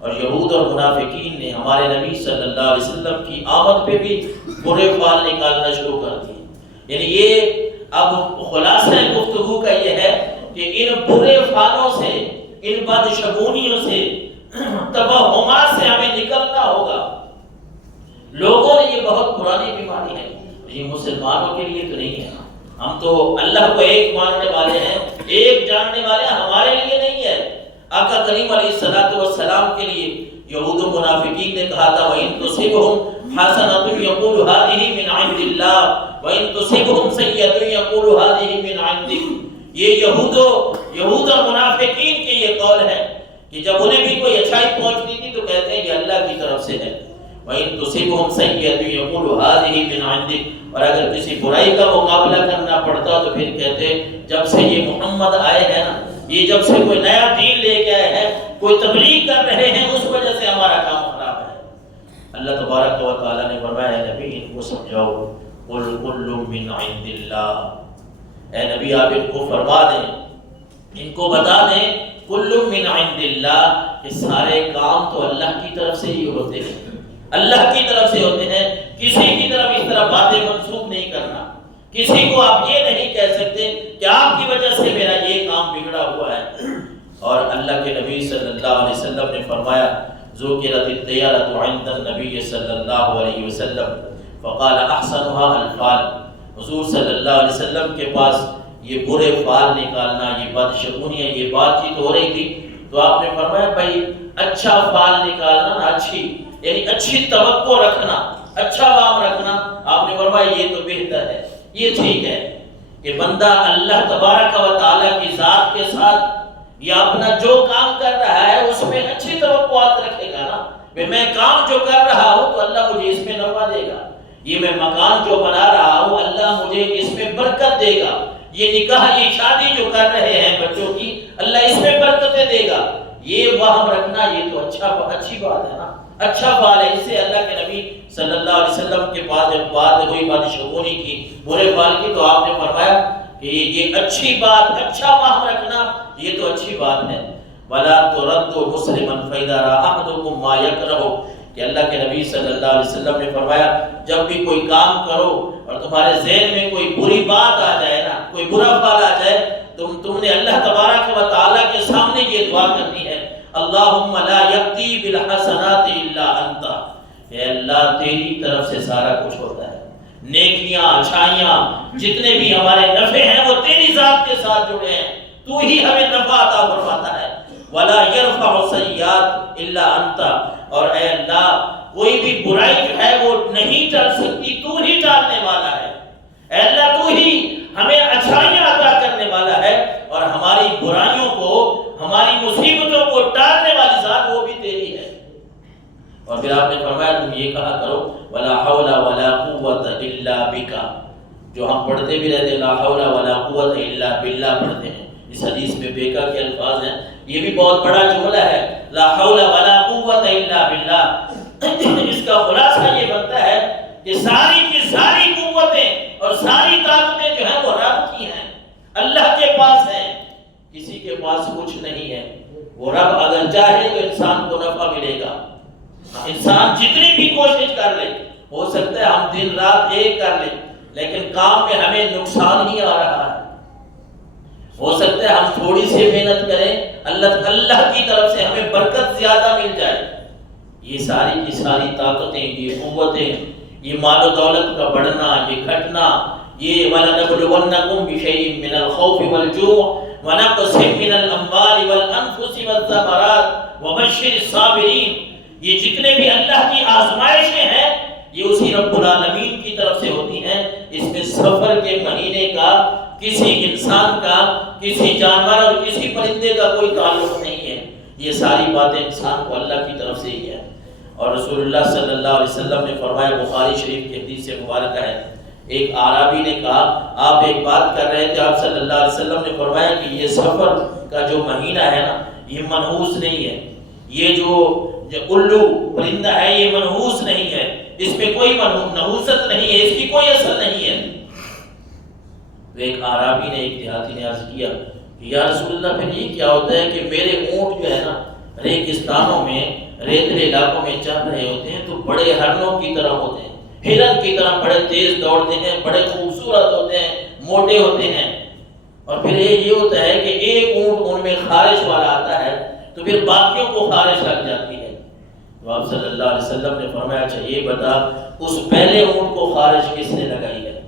اور یہود اور منافقین نے ہمارے نبی صلی اللہ علیہ وسلم کی آمد پہ بھی برے فعل نکالنا شروع کر دیے. یعنی یہ اب خلاصہ گفتگو کا یہ ہے کہ ان برے فعلوں سے، ان بدشگونیوں سے، توہمات سے ہمیں نکلنا ہوگا. لوگوں نے یہ بہت پرانی بیماری ہے، یہ مسلمانوں کے لیے تو نہیں ہے. ہم تو اللہ کو ایک ماننے والے ہیں، ایک جاننے والے ہیں، ہمارے لیے نہیں ہے. آقا کریم علیہ الصلوۃ والسلام کے لیے یہود و منافقین نے کہا تھا وَإِن تُصِبْهُمْ حَسَنَةٌ يَقُولُ هَٰذِهِ مِنْ عِندِ اللَّهِ وَإِن تُصِبْهُمْ سَيِّئَةٌ يَقُولُ هَٰذِهِ مِنْ عِندِكَ. یہ یہود اور منافقین کے یہ قول ہے کہ جب انہیں بھی کوئی اچھائی پہنچتی تھی تو کہتے ہیں یہ اللہ کی طرف سے ہے. وَإِن تُصِبْهُمْ سَيِّئَةٌ يَقُولُ هَٰذِهِ مِنْ عِندِكَ. اور اگر کسی برائی کا مقابلہ کرنا پڑتا تو پھر کہتے جب سے یہ محمد آئے ہیں نا، یہ جب سے کوئی نیا دین لے کے آئے ہیں، کوئی تبلیغ کر رہے ہیں، اس وجہ سے ہمارا کام خراب ہے. اللہ تبارک و تعالیٰ نے فرمایا اے نبی ان کو سمجھاؤ قل کل من عند اللہ. اے نبی آپ ان کو فرما دیں، ان کو بتا دیں کل من عند اللہ کہ سارے کام تو اللہ کی طرف سے ہی ہوتے ہیں، اللہ کی طرف سے ہوتے ہیں. کسی کی طرف اس طرح باتیں منسوخ نہیں کرنا. کسی کو آپ یہ نہیں کہہ سکتے کہ آپ کی وجہ سے میرا یہ کام بگڑا ہوا ہے. اور اللہ کے نبی صلی اللہ علیہ وسلم نے فرمایا ذکرت الطیرۃ عند النبی صلی اللہ علیہ وسلم فقال احسنها الفعل. حضور صلی اللہ علیہ وسلم کے پاس یہ برے فعل نکالنا، یہ بدشگونیاں، یہ بات چیت ہو رہی تھی تو آپ نے فرمایا بھائی اچھا فعل نکالنا نا، اچھی یعنی اچھی توقع رکھنا، اچھا وام رکھنا. آپ نے فرمایا یہ تو بہتر ہے، یہ ٹھیک ہے کہ بندہ اللہ تبارک و تعالیٰ کی ذات کے ساتھ یا اپنا جو کام کر رہا ہے اس میں اچھی توقعات رکھے گا نا. میں کام جو کر رہا ہوں تو اللہ مجھے اس میں نفع دے گا. یہ میں مکان جو بنا رہا ہوں اللہ مجھے اس میں برکت دے گا. یہ نکاح، یہ شادی جو کر رہے ہیں بچوں کی، اللہ اس میں برکتیں دے گا. یہ وہم رکھنا یہ تو اچھی بات ہے نا، اچھا فعل ہے. اس سے اللہ کے نبی صلی اللہ علیہ وسلم کے پاس جب بات ہوئی بدشگونی کی، برے فعل کی، تو آپ نے فرمایا کہ یہ اچھی بات، اچھا وہم رکھنا یہ تو اچھی بات ہے. وَلَا تُرَدُّ مُسْلِمًا فَإِذَا رَأَى أَحَدُكُم مَّا يَكْرَهُ. کہ اللہ کے نبی صلی اللہ علیہ وسلم نے فرمایا جب بھی کوئی کام کرو اور تمہارے ذہن میں کوئی بری بات آ جائے نا، کوئی برا فعل آ جائے، تم نے اللہ تبارک و تعالیٰ کے سامنے یہ دعا کرنی ہے اللہم لا یأتی بالحسنات الا انت. اے اللہ تیری طرف سے سارا کچھ ہوتا ہے، نیکیاں، اچھائیاں، جتنے بھی ہمارے نفع ہیں وہ تیری ذات کے ساتھ جڑے ہیں، تو ہی ہمیں نفع عطا فرماتا ہے. ولا يرفع السیئات الا انت. اور اے اللہ کوئی بھی برائی جو ہے وہ نہیں ٹل سکتی، تو ہی ٹالنے والا ہے. اے اللہ تو ہی ہمیں اچھائیاں عطا کرنے والا ہے، اور ہماری برائیوں کو، ہماری مصیبتوں کو ٹالنے والی ذات وہ بھی تیری ہے. اور پھر آپ نے فرمایا تم یہ کہا کرو ولا حول ولا قوت الا بک. جو ہم پڑھتے بھی رہتے لا حول ولا قوت الا باللہ پڑھتے ہیں، اس حدیث میں بیکا کے الفاظ ہیں. یہ بھی بہت بڑا جملہ ہے لا حول ولا قوت الا باللہ. اس کا خلاصہ یہ بنتا ہے کہ ساری کی ساری قوتیں اور ساری طاقتیں جو ہیں وہ رب کی ہیں، اللہ کے پاس ہیں، کسی کے پاس کچھ نہیں ہے. وہ رب اگر چاہے تو انسان کو نفع ملے گا. انسان جتنی بھی کوشش کر لے، ہو سکتا ہے ہم دن رات ایک کر لیں لیکن کام میں ہمیں نقصان ہی آ رہا ہے. ہو سکتا ہے ہم تھوڑی سی محنت کریں، اللہ کی طرف سے ہمیں برکت زیادہ مل جائے. یہ ساری کی ساری طاقتیں، یہ قوتیں، یہ مال و دولت کا بڑھنا، یہ گھٹنا، یہ وَلَنَبْلُوَنَّكُمْ بِشَيْءٍ مِّنَ الْخَوْفِ وَالْجُوعِ وَنَقْصٍ مِّنَ الْأَمْوَالِ وَالْأَنفُسِ وَالثَّمَرَاتِ وَبَشِّرِ الصَّابِرِينَ. یہ جتنے بھی اللہ کی آزمائشیں ہیں یہ اسی رب العالمین کی طرف سے ہوتی ہیں. اس میں سفر کے مہینے کا کسی انسان کا، کسی جانور اور کسی پرندے کا کوئی تعلق نہیں ہے. یہ ساری باتیں انسان کو اللہ کی طرف سے ہی ہے. اور رسول اللہ صلی اللہ علیہ وسلم نے فرمایا، بخاری شریف کی حدیث سے مبارکہ ہے، ایک اعرابی نے کہا آپ ایک بات کر رہے تھے، آپ صلی اللہ علیہ وسلم نے فرمایا کہ یہ سفر کا جو مہینہ ہے نا یہ منحوس نہیں ہے، یہ جو الو پرندہ ہے یہ منحوس نہیں ہے، اس پہ کوئی نحوست نہیں ہے، اس کی کوئی اثر نہیں ہے. تو ایک اعرابی نے، ایک دیہاتی نے عرض کیا کہ یا رسول اللہ پھر یہ کیا ہوتا ہے کہ میرے اونٹ جو ہے نا ریگستانوں میں ریتلے علاقوں میں چل رہے ہوتے ہیں تو بڑے ہرنوں کی طرح ہوتے ہیں، ہرن کی طرح بڑے تیز دوڑتے ہیں، بڑے خوبصورت ہوتے ہیں، موٹے ہوتے ہیں، اور پھر یہ ہوتا ہے کہ ایک اونٹ ان میں خارش والا آتا ہے تو پھر باقیوں کو خارش لگ جاتی ہے۔ تو آپ صلی اللہ علیہ وسلم نے فرمایا اچھا یہ بتا اس پہلے اونٹ کو خارش کس نے لگائی ہے؟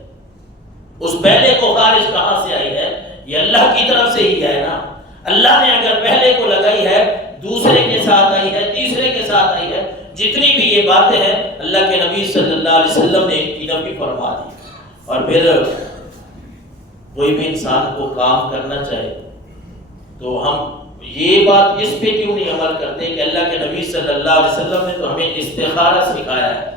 اس پہلے کو خارش کہاں سے آئی ہے؟ یہ اللہ کی طرف سے ہی ہے نا۔ اللہ نے اگر پہلے کو لگائی ہے، دوسرے کے ساتھ آئی ہے، تیسرے کے ساتھ آئی ہے، جتنی بھی یہ باتیں ہیں اللہ کے نبی صلی اللہ علیہ وسلم نے ان کی نفی فرما دی۔ اور پھر کوئی بھی انسان کو کام کرنا چاہے تو ہم یہ بات اس پہ کیوں نہیں عمل کرتے کہ اللہ کے نبی صلی اللہ علیہ وسلم نے تو ہمیں استخارہ سکھایا ہے۔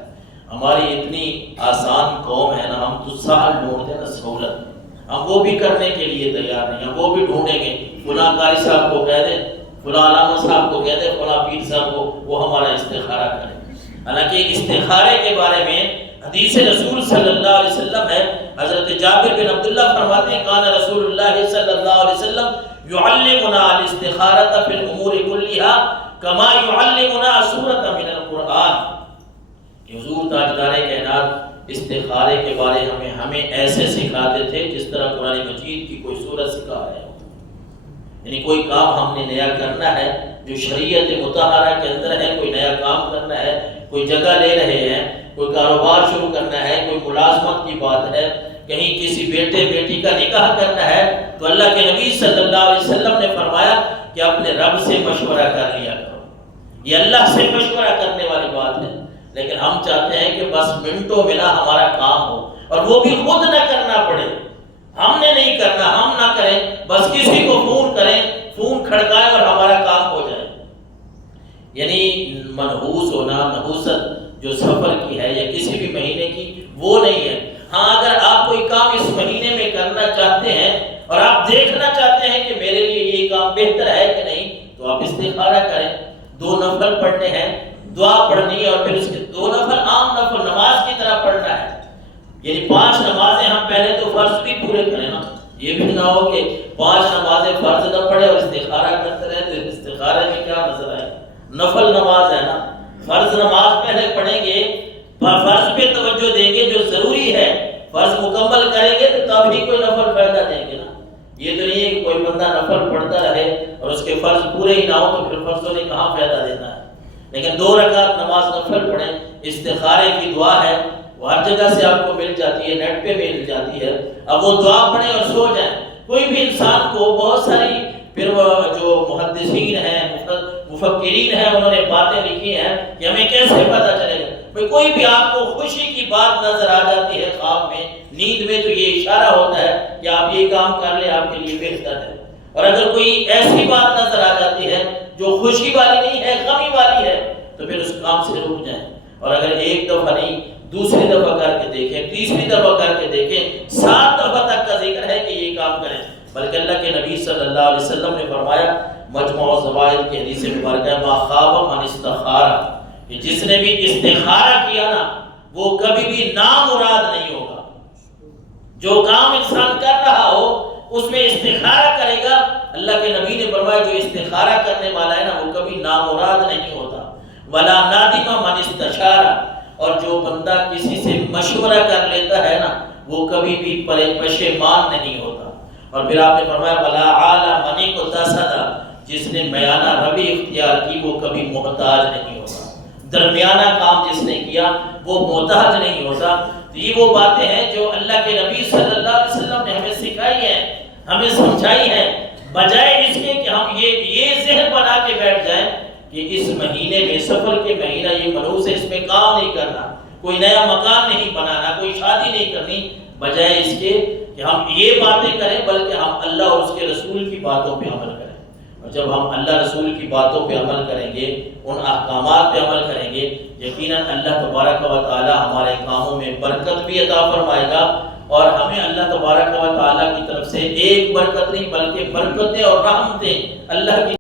ہماری اتنی آسان قوم ہے نا، ہم تو سہل ڈھونڈتے ہیں نا سہولت، ہم وہ بھی کرنے کے لیے تیار نہیں، ہم وہ بھی ڈھونڈیں گے، فلاں قاری صاحب کو کہہ دیں، فلاں علامہ صاحب کو کہہ دیں، فلاں پیر صاحب کو وہ ہمارا استخارہ کریں۔ حالانکہ استخارے کے بارے میں حدیث رسول صلی اللہ علیہ وسلم ہے، حضرت جابر بن عبداللہ فرماتے ہیں کان رسول اللہ صلی اللہ علیہ وسلم يعلمنا الاستخارة في الامور كلها كما يعلمنا سورة من القرآن۔ حضور تاجدار کائنات استخارے کے بارے ہمیں ایسے سکھاتے تھے جس طرح قرآن مجید کی کوئی سورت سکھا رہے ہو۔ یعنی کوئی کام ہم نے نیا کرنا ہے جو شریعت مطہرہ کے اندر ہے، کوئی نیا کام کرنا ہے، کوئی جگہ لے رہے ہیں، کوئی کاروبار شروع کرنا ہے، کوئی ملازمت کی بات ہے، کہیں کسی بیٹے بیٹی کا نکاح کرنا ہے، تو اللہ کے نبی صلی اللہ علیہ وسلم نے فرمایا کہ اپنے رب سے مشورہ کر لیا کرو۔ یہ اللہ سے مشورہ کرنے والی بات ہے، لیکن ہم چاہتے ہیں کہ بس منٹوں میں نہ ہمارا کام ہو، اور وہ بھی خود نہ کرنا پڑے، ہم نے نہیں کرنا، ہم نہ کریں، بس کسی کو فون کریں، فون کھڑکائیں اور ہمارا کام ہو جائے۔ یعنی منحوس ہونا، نحوست جو سفر کی ہے یا کسی بھی مہینے کی، وہ نہیں ہے۔ ہاں اگر آپ کوئی کام اس مہینے میں کرنا چاہتے ہیں اور آپ دیکھنا چاہتے ہیں کہ میرے لیے یہ کام بہتر ہے کہ نہیں، تو آپ استخارہ کریں۔ 2 نفل پڑھنے ہیں، دعا پڑھنی ہے، اور پھر اس کے 2 نفل عام نفل نماز کی طرح پڑھنا ہے۔ یعنی 5 نمازیں ہم پہلے تو فرض بھی پورے کریں نا، یہ بھی نہ ہو کہ 5 نمازیں فرض نہ پڑھے اور استخارہ کرتے رہے، تو استخارے میں کیا نظر آئے؟ نفل نماز ہے نا، فرض نماز پہلے پڑھیں گے، فرض پہ توجہ دیں گے جو ضروری ہے، فرض مکمل کریں گے تو تب ہی کوئی نفل فائدہ دیں گے نا۔ یہ تو نہیں ہے کہ کوئی بندہ نفل پڑھتا رہے اور اس کے فرض پورے ہی نہ ہو تو پھر فرضوں نے کہاں فائدہ دینا ہے۔ لیکن 2 رکعت نماز نفل پڑھیں، استخارے کی دعا ہے، وہ ہر جگہ سے آپ کو مل جاتی ہے، نیٹ پہ مل جاتی ہے، اب وہ دعا پڑھیں اور سو جائیں۔ کوئی بھی انسان کو بہت ساری پھر جو محدثین ہیں، مفکرین ہیں، انہوں نے باتیں لکھی ہیں کہ ہمیں کیسے پتہ چلے گا؟ کوئی بھی آپ کو خوشی کی بات نظر آ جاتی ہے خواب میں، نیند میں، تو یہ اشارہ ہوتا ہے کہ آپ یہ کام کر لیں، آپ کے لیے بہتر ہے۔ اور اگر کوئی ایسی بات نظر آ جاتی ہے جو خوشی والی نہیں ہے، غمی والی ہے، تو پھر اس کام سے رک جائیں۔ اور اگر ایک دفعہ نہیں، دوسری دفعہ کر کے دیکھیں، تیسری دفعہ کر کے دیکھیں، 7 دفعہ تک کا ذکر ہے کہ یہ کام کریں۔ بلکہ اللہ کے نبی صلی اللہ علیہ وسلم نے فرمایا، مجموع الزوائد کی حدیث مبارکہ ہے، ما خاب من استخارہ، کہ جس نے بھی استخارہ کیا نا وہ کبھی بھی نامراد نہیں ہوگا۔ جو کام انسان کر رہا ہو اس میں استخارہ کرے گا، اللہ کے نبی نے فرمایا جو استخارہ کرنے والا ہے نا وہ کبھی نامراد نہیں ہوتا۔ ولا نادم من استشارہ، اور جو بندہ کسی سے مشورہ کر لیتا ہے نا وہ کبھی بھی پشیمان نہیں ہوتا۔ اور پھر آپ نے فرمایا ولا عال من اقتصد، جس نے میانہ روی اختیار کی وہ کبھی محتاج نہیں ہوتا۔ درمیانہ کام جس نے کیا وہ محتاج نہیں ہوتا۔ تو یہ وہ باتیں ہیں جو اللہ کے نبی صلی اللہ علیہ وسلم نے ہمیں سکھائی ہیں، ہمیں سمجھائی ہیں، بجائے اس کے کہ ہم یہ ذہن بنا کے بیٹھ جائیں کہ اس مہینے میں، سفر کے مہینہ یہ منحوس ہے، اس میں کام نہیں کرنا، کوئی نیا مکان نہیں بنانا، کوئی شادی نہیں کرنی، بجائے اس کے کہ ہم یہ باتیں کریں بلکہ ہم اللہ اور اس کے رسول کی باتوں پہ عمل کریں۔ اور جب ہم اللہ رسول کی باتوں پہ عمل کریں گے، ان احکامات پہ عمل کریں گے، یقیناً اللہ تبارک و تعالی ہمارے کاموں میں برکت بھی عطا فرمائے گا، اور ہمیں اللہ تبارک و تعالی کی طرف سے ایک برکت نہیں بلکہ برکتیں اور رحمتیں اللہ کی